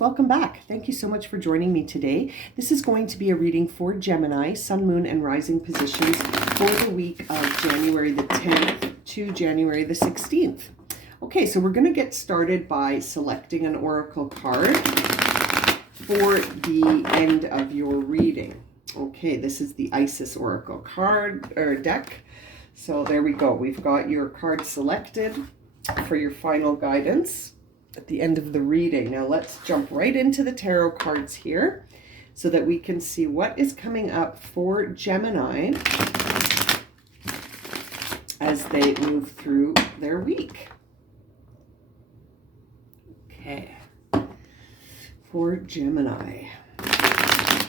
welcome back. Thank you so much for joining me today. This is going to be a reading for Gemini, Sun, Moon, and Rising positions for the week of January the 10th to January the 16th. Okay, so we're going to get started by selecting an oracle card for the end of your reading. Okay, this is the Isis oracle card or deck. So there we go. We've got your card selected for your final guidance at the end of the reading. Now let's jump right into the tarot cards here so that we can see what is coming up for Gemini as they move through their week. Okay, for Gemini,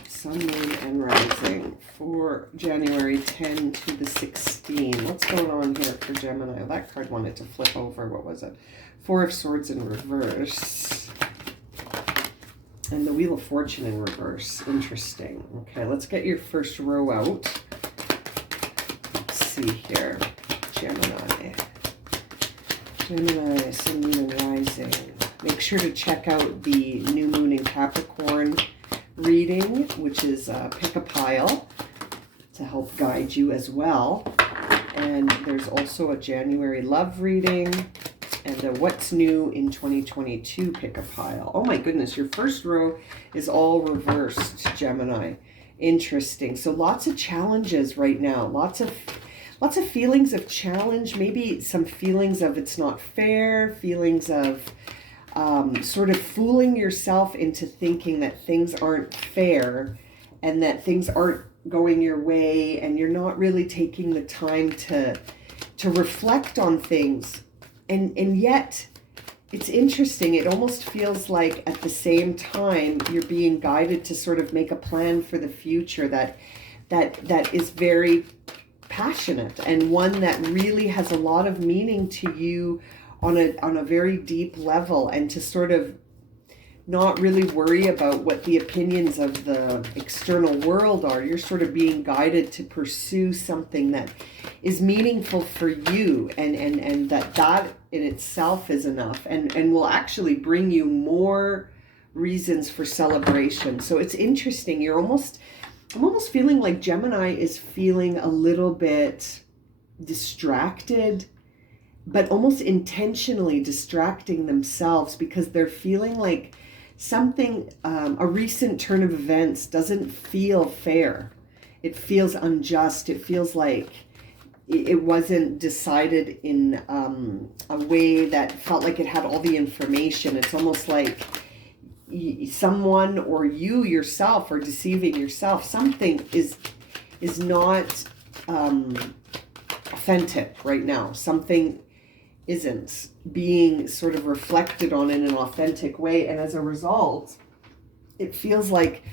Sun, Moon, and Rising for January 10 to the 16. What's going on here for Gemini? That card wanted to flip over. What was it? Four of Swords in reverse. And the Wheel of Fortune in reverse. Interesting. Okay, let's get your first row out. Let's see here. Gemini. Gemini, Sun, Moon, and Rising. Make sure to check out the New Moon in Capricorn reading, which is Pick a Pile, to help guide you as well. And there's also a January love reading and a What's New in 2022 Pick a Pile. Oh my goodness, your first row is all reversed, Gemini. Interesting. So lots of challenges right now. Lots of feelings of challenge, maybe some feelings of it's not fair, feelings of sort of fooling yourself into thinking that things aren't fair and that things aren't going your way, and you're not really taking the time to reflect on things. And yet, it's interesting. It almost feels like at the same time you're being guided to sort of make a plan for the future that is very passionate and one that really has a lot of meaning to you on a very deep level, and to sort of not really worry about what the opinions of the external world are. You're sort of being guided to pursue something that is meaningful for you, and that in itself is enough and will actually bring you more reasons for celebration. So it's interesting. I'm almost feeling like Gemini is feeling a little bit distracted, but almost intentionally distracting themselves because they're feeling like something, a recent turn of events doesn't feel fair. It feels unjust. It feels like it wasn't decided in a way that felt like it had all the information. It's almost like someone or you yourself are deceiving yourself. Something is not authentic right now. Something isn't being sort of reflected on in an authentic way, and as a result it feels like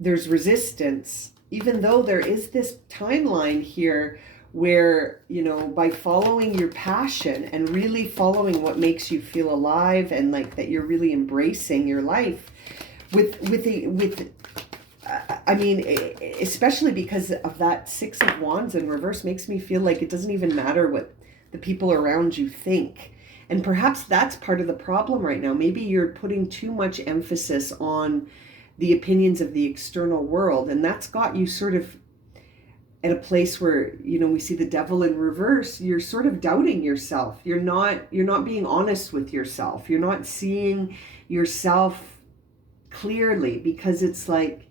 there's resistance, even though there is this timeline here where, you know, by following your passion and really following what makes you feel alive and like that you're really embracing your life I mean, especially because of that Six of Wands in reverse makes me feel like it doesn't even matter what the people around you think. And perhaps that's part of the problem right now. Maybe you're putting too much emphasis on the opinions of the external world, and that's got you sort of at a place where, you know, we see the Devil in reverse. You're sort of doubting yourself. You're not being honest with yourself. You're not seeing yourself clearly, because it's like,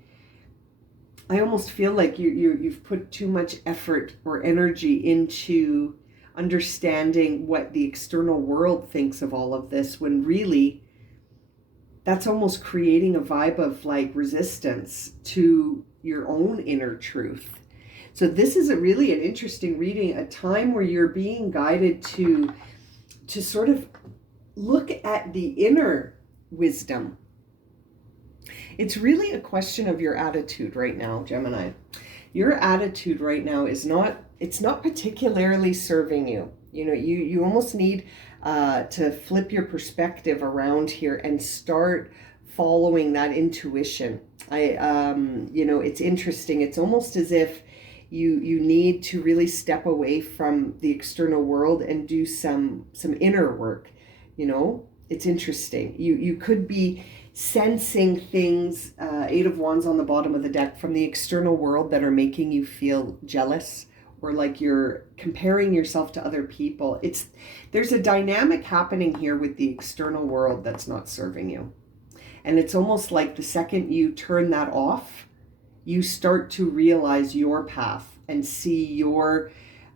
I almost feel like you've put too much effort or energy into understanding what the external world thinks of all of this, when really that's almost creating a vibe of like resistance to your own inner truth. So this is really an interesting reading, a time where you're being guided to sort of look at the inner wisdom. It's really a question of your attitude right now, Gemini. Your attitude right now is it's not particularly serving you. You know, you almost need to flip your perspective around here and start following that intuition. You know, it's interesting. It's almost as if you need to really step away from the external world and do some inner work. You know, it's interesting. You could be sensing things, Eight of Wands on the bottom of the deck, from the external world that are making you feel jealous, or like you're comparing yourself to other people. There's a dynamic happening here with the external world that's not serving you. And it's almost like the second you turn that off, you start to realize your path and see your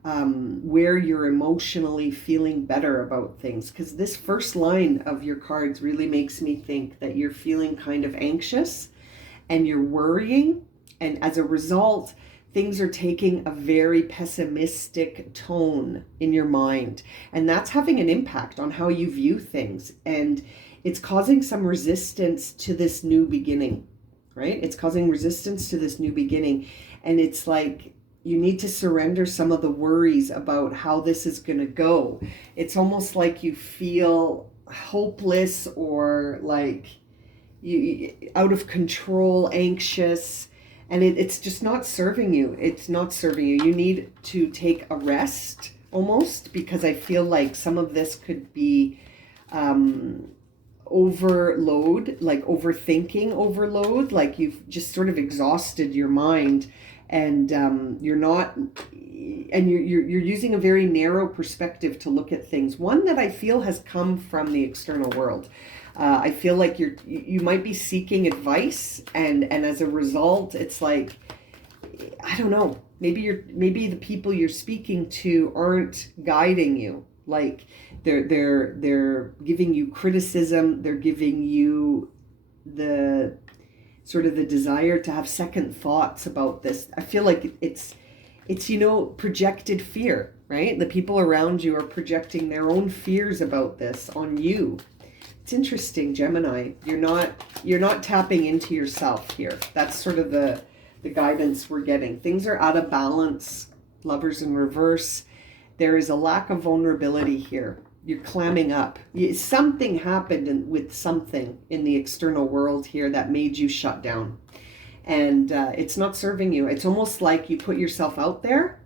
where you're emotionally feeling better about things. Because this first line of your cards really makes me think that you're feeling kind of anxious and you're worrying. And as a result, things are taking a very pessimistic tone in your mind. And that's having an impact on how you view things. And it's causing some resistance to this new beginning, right? It's causing resistance to this new beginning. And it's like you need to surrender some of the worries about how this is going to go. It's almost like you feel hopeless, or like you out of control, anxious, and it's just not serving you. It's not serving you. You need to take a rest almost, because I feel like some of this could be overload, like overthinking overload, like you've just sort of exhausted your mind, and you're using a very narrow perspective to look at things, one that I feel has come from the external world. I feel like you might be seeking advice, and as a result, it's like, I don't know, maybe the people you're speaking to aren't guiding you. Like they're giving you criticism, they're giving you the sort of the desire to have second thoughts about this. I feel like it's projected fear, right? The people around you are projecting their own fears about this on you. It's interesting, Gemini. You're not tapping into yourself here. That's sort of the guidance we're getting. Things are out of balance. Lovers in reverse. There is a lack of vulnerability here. You're clamming up. Something happened with something in the external world here that made you shut down. And it's not serving you. It's almost like you put yourself out there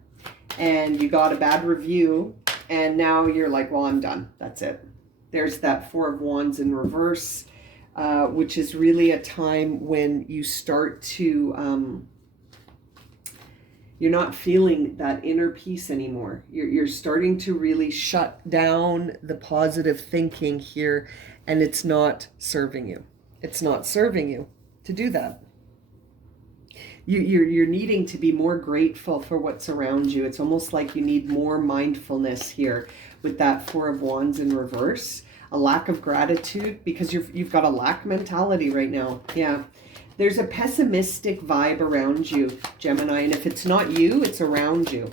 and you got a bad review, and now you're like, well, I'm done. That's it. There's that Four of Wands in reverse, which is really a time when you start to... you're not feeling that inner peace anymore. You're starting to really shut down the positive thinking here, and it's not serving you. It's not serving you to do that. You're needing to be more grateful for what's around you. It's almost like you need more mindfulness here with that Four of Wands in reverse. A lack of gratitude, because you've got a lack mentality right now. Yeah. There's a pessimistic vibe around you, Gemini, and if it's not you, it's around you.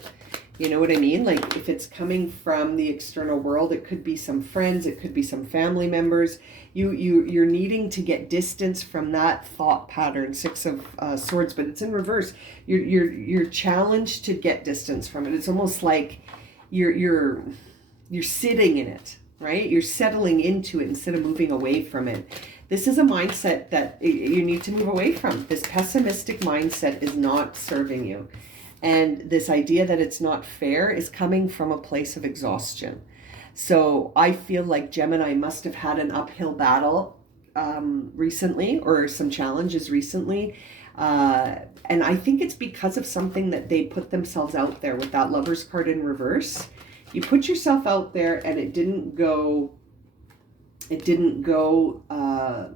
You know what I mean? Like if it's coming from the external world, it could be some friends, it could be some family members. You're needing to get distance from that thought pattern. Six of Swords, but it's in reverse. You're challenged to get distance from it. It's almost like you're sitting in it, right? You're settling into it instead of moving away from it. This is a mindset that you need to move away from. This pessimistic mindset is not serving you. And this idea that it's not fair is coming from a place of exhaustion. So I feel like Gemini must have had an uphill battle recently, or some challenges recently. And I think it's because of something that they put themselves out there with that Lover's card in reverse. You put yourself out there and it didn't go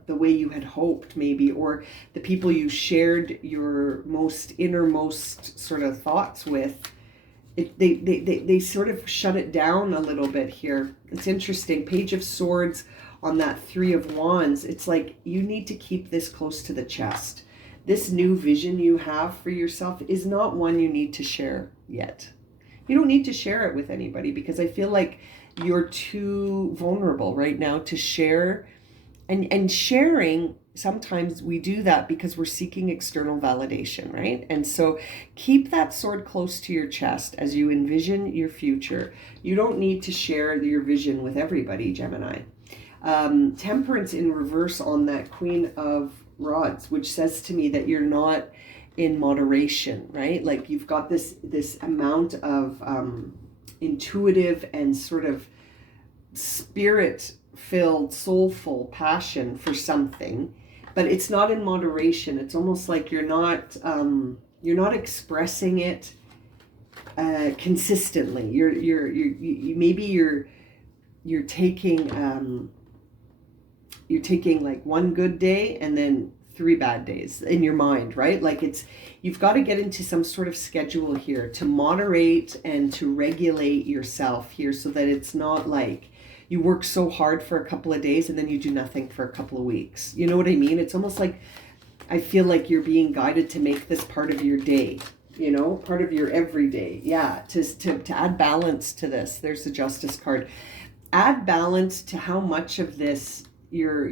the way you had hoped, maybe, or the people you shared your innermost sort of thoughts with, they sort of shut it down a little bit here. It's interesting. Page of Swords on that Three of Wands. It's like you need to keep this close to the chest. This new vision you have for yourself is not one you need to share yet. You don't need to share it with anybody, because I feel like you're too vulnerable right now to share. And sharing, sometimes we do that because we're seeking external validation, right? And so keep that sword close to your chest as you envision your future. You don't need to share your vision with everybody, Gemini. Temperance in reverse on that Queen of Rods, which says to me that you're not in moderation, right? Like you've got this amount of intuitive and sort of spirit-filled, soulful passion for something, but it's not in moderation. It's almost like you're not expressing it consistently. You're taking like one good day and then 3 bad days in your mind, right? Like you've got to get into some sort of schedule here to moderate and to regulate yourself here, so that it's not like you work so hard for a couple of days and then you do nothing for a couple of weeks. You know what I mean? It's almost like I feel like you're being guided to make this part of your day, part of your everyday. Yeah, to add balance to this. There's the Justice card. Add balance to how much of this your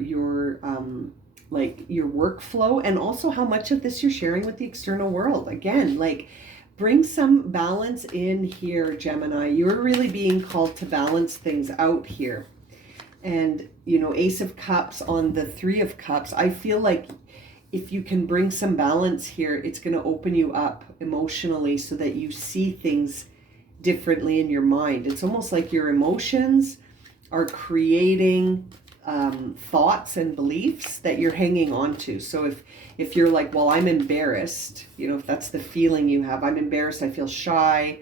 workflow, and also how much of this you're sharing with the external world. Again, like bring some balance in here, Gemini. You're really being called to balance things out here. And, Ace of Cups on the 3 of Cups, I feel like if you can bring some balance here, it's going to open you up emotionally so that you see things differently in your mind. It's almost like your emotions are creating thoughts and beliefs that you're hanging on to. So if you're like, well, I'm embarrassed, if that's the feeling you have, I'm embarrassed, I feel shy,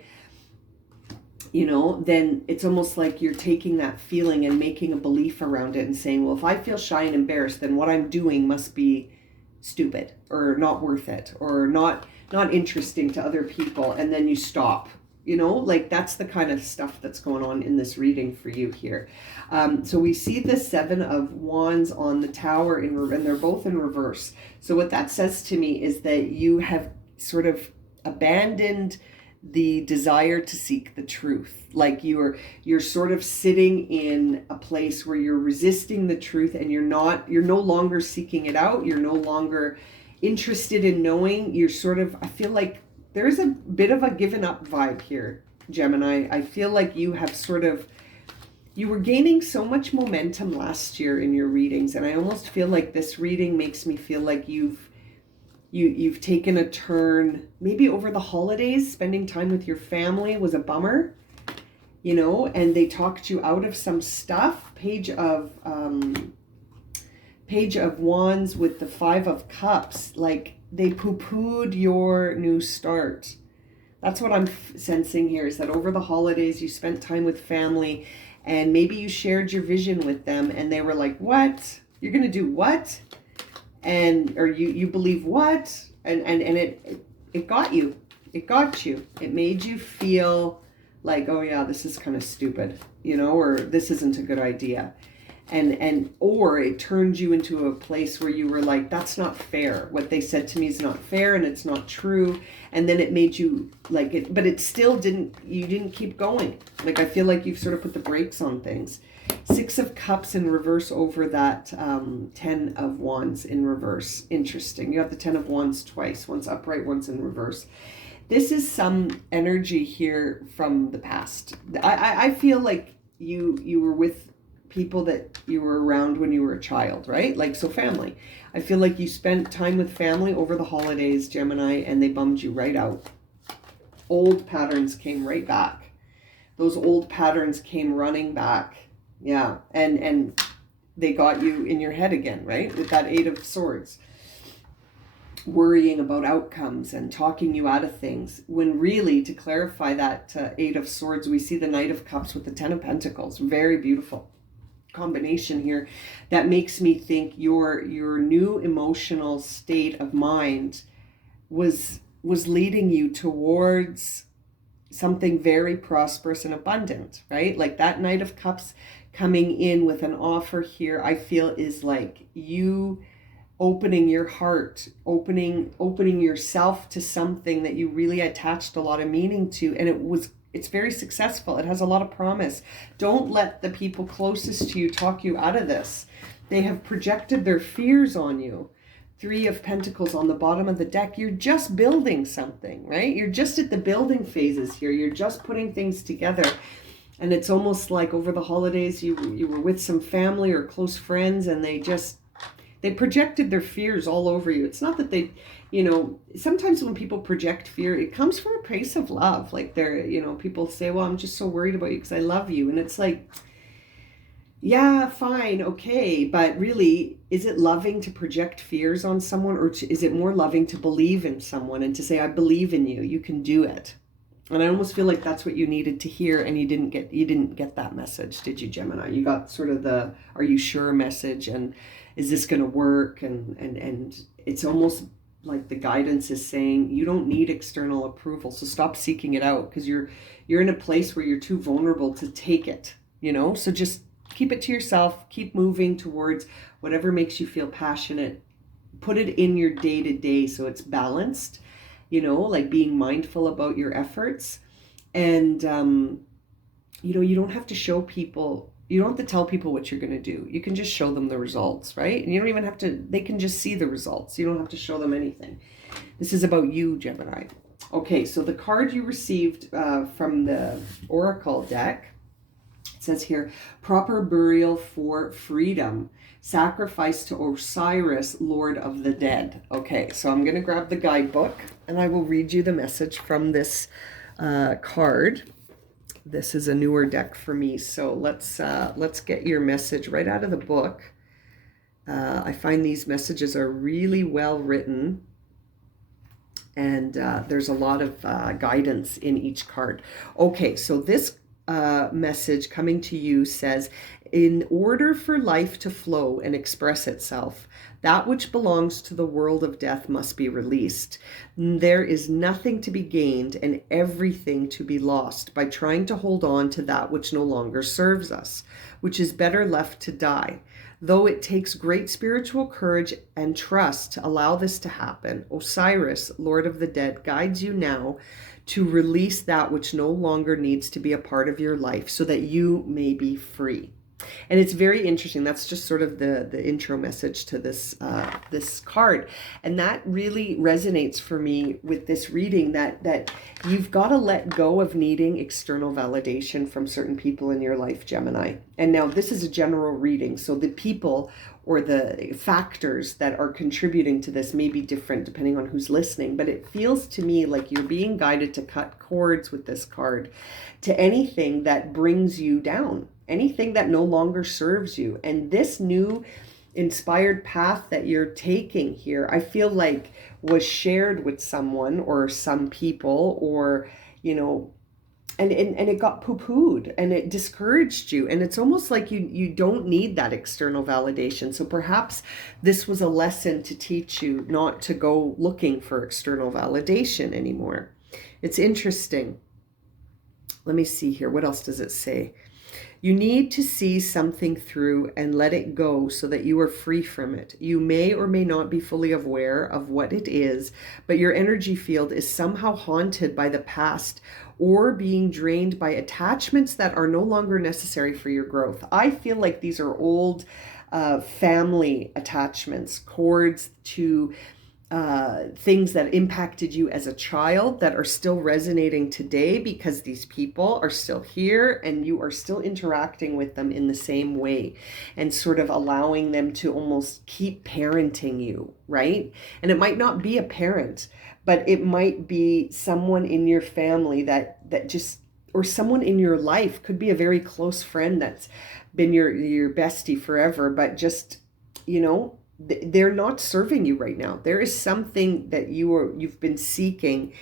then it's almost like you're taking that feeling and making a belief around it and saying, well, if I feel shy and embarrassed, then what I'm doing must be stupid or not worth it or not interesting to other people. And then you stop. Like that's the kind of stuff that's going on in this reading for you here. So we see the 7 of Wands on the Tower and they're both in reverse. So what that says to me is that you have sort of abandoned the desire to seek the truth. Like you're sort of sitting in a place where you're resisting the truth, and you're no longer seeking it out. You're no longer interested in knowing. I feel like there's a bit of a given up vibe here, Gemini. I feel like you were gaining so much momentum last year in your readings, and I almost feel like this reading makes me feel like you've taken a turn. Maybe over the holidays, spending time with your family was a bummer, and they talked you out of some stuff. Page of Wands with the 5 of Cups, like they poo-pooed your new start. That's what I'm sensing here, is that over the holidays you spent time with family, and maybe you shared your vision with them, and they were like, what? You're going to do what? Or you believe what? And it got you. It got you. It made you feel like, oh yeah, this is kind of stupid, or this isn't a good idea. Or it turned you into a place where you were like, that's not fair. What they said to me is not fair and it's not true. And then it made you like it, but it still you didn't keep going. Like, I feel like you've sort of put the brakes on things. 6 of Cups in reverse over that 10 of Wands in reverse. Interesting. You have the 10 of Wands twice. Once upright, once in reverse. This is some energy here from the past. I feel like you were with people that you were around when you were a child, right? Like, so family. I feel like you spent time with family over the holidays, Gemini, and they bummed you right out. Old patterns came right back. Those old patterns came running back. Yeah, and they got you in your head again, right? With that 8 of Swords. Worrying about outcomes and talking you out of things. When really, to clarify that 8 of Swords, we see the Knight of Cups with the 10 of Pentacles. Very beautiful combination here. That makes me think your new emotional state of mind was leading you towards something very prosperous and abundant, right? Like that Knight of Cups coming in with an offer here, I feel is like you opening your heart, opening yourself to something that you really attached a lot of meaning to, and it's very successful. It has a lot of promise. Don't let the people closest to you talk you out of this. They have projected their fears on you. 3 of Pentacles on the bottom of the deck. You're just building something, right? You're just at the building phases here. You're just putting things together. And it's almost like over the holidays, you were with some family or close friends, and they projected their fears all over you. It's not that they, sometimes when people project fear, it comes from a place of love. Like people say, well, I'm just so worried about you because I love you. And it's like, Yeah, fine, okay, but really, is it loving to project fears on someone, or is it more loving to believe in someone and to say, I believe in you, you can do it? And I almost feel like that's what you needed to hear, and you didn't get that message, did you, Gemini? You got sort of the "Are you sure?" message, and is this going to work? And it's almost like the guidance is saying you don't need external approval, so stop seeking it out because you're in a place where you're too vulnerable to take it. So just keep it to yourself. Keep moving towards whatever makes you feel passionate. Put it in your day to day so it's balanced, like being mindful about your efforts. And, you don't have to show people, you don't have to tell people what you're going to do. You can just show them the results, right? And you don't even have to, they can just see the results. You don't have to show them anything. This is about you, Gemini. Okay, so the card you received from the Oracle deck, it says here, proper burial for freedom. Sacrifice to Osiris, Lord of the Dead. Okay, so I'm going to grab the guidebook and I will read you the message from this card. This is a newer deck for me, so let's get your message right out of the book. I find these messages are really well written, and there's a lot of guidance in each card. Okay, so this message coming to you says, in order for life to flow and express itself, that which belongs to the world of death must be released. There is nothing to be gained and everything to be lost by trying to hold on to that which no longer serves us, which is better left to die. Though it takes great spiritual courage and trust to allow this to happen, Osiris, Lord of the Dead, guides you now to release that which no longer needs to be a part of your life so that you may be free. And it's very interesting. That's just sort of the intro message to this this card. And that really resonates for me with this reading, that you've got to let go of needing external validation from certain people in your life, Gemini. And now this is a general reading, so the people or the factors that are contributing to this may be different depending on who's listening, but it feels to me like you're being guided to cut cords with this card to anything that brings you down, anything that no longer serves you. And this new inspired path that you're taking here, I feel like was shared with someone or some people, or, and it got poo-pooed and it discouraged you. And it's almost like you don't need that external validation. So perhaps this was a lesson to teach you not to go looking for external validation anymore. It's interesting. Let me see here. What else does it say? You need to see something through and let it go so that you are free from it. You may or may not be fully aware of what it is, but your energy field is somehow haunted by the past or being drained by attachments that are no longer necessary for your growth. I feel like these are old family attachments, cords to things that impacted you as a child that are still resonating today because these people are still here and you are still interacting with them in the same way and sort of allowing them to almost keep parenting you, right? And it might not be a parent, but it might be someone in your family that just, or someone in your life, could be a very close friend that's been your bestie forever, but just, they're not serving you right now. There is something that you've been seeking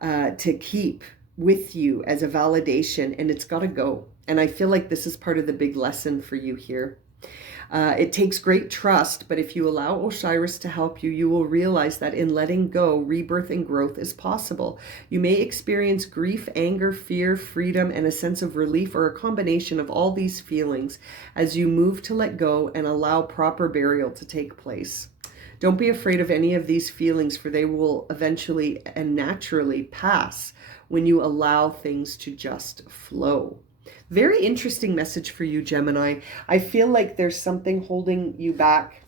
to keep with you as a validation, and it's got to go. And I feel like this is part of the big lesson for you here. It takes great trust, but if you allow Osiris to help you, you will realize that in letting go, rebirth and growth is possible. You may experience grief, anger, fear, freedom, and a sense of relief, or a combination of all these feelings as you move to let go and allow proper burial to take place. Don't be afraid of any of these feelings, for they will eventually and naturally pass when you allow things to just flow. Very interesting message for you, Gemini. I feel like there's something holding you back,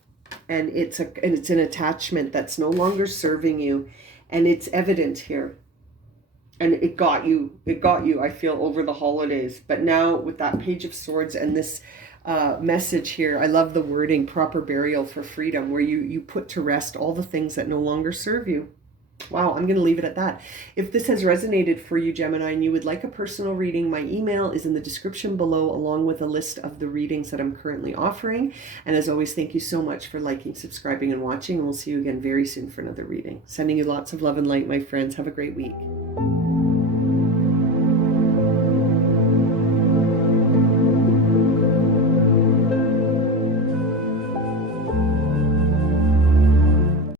and it's an attachment that's no longer serving you, and it's evident here. And it got you, I feel, over the holidays. But now with that Page of Swords and this message here, I love the wording, proper burial for freedom, where you put to rest all the things that no longer serve you. Wow, I'm going to leave it at that. If this has resonated for you, Gemini, and you would like a personal reading, my email is in the description below, along with a list of the readings that I'm currently offering. And as always, thank you so much for liking, subscribing, and watching. And we'll see you again very soon for another reading. Sending you lots of love and light, my friends. Have a great week.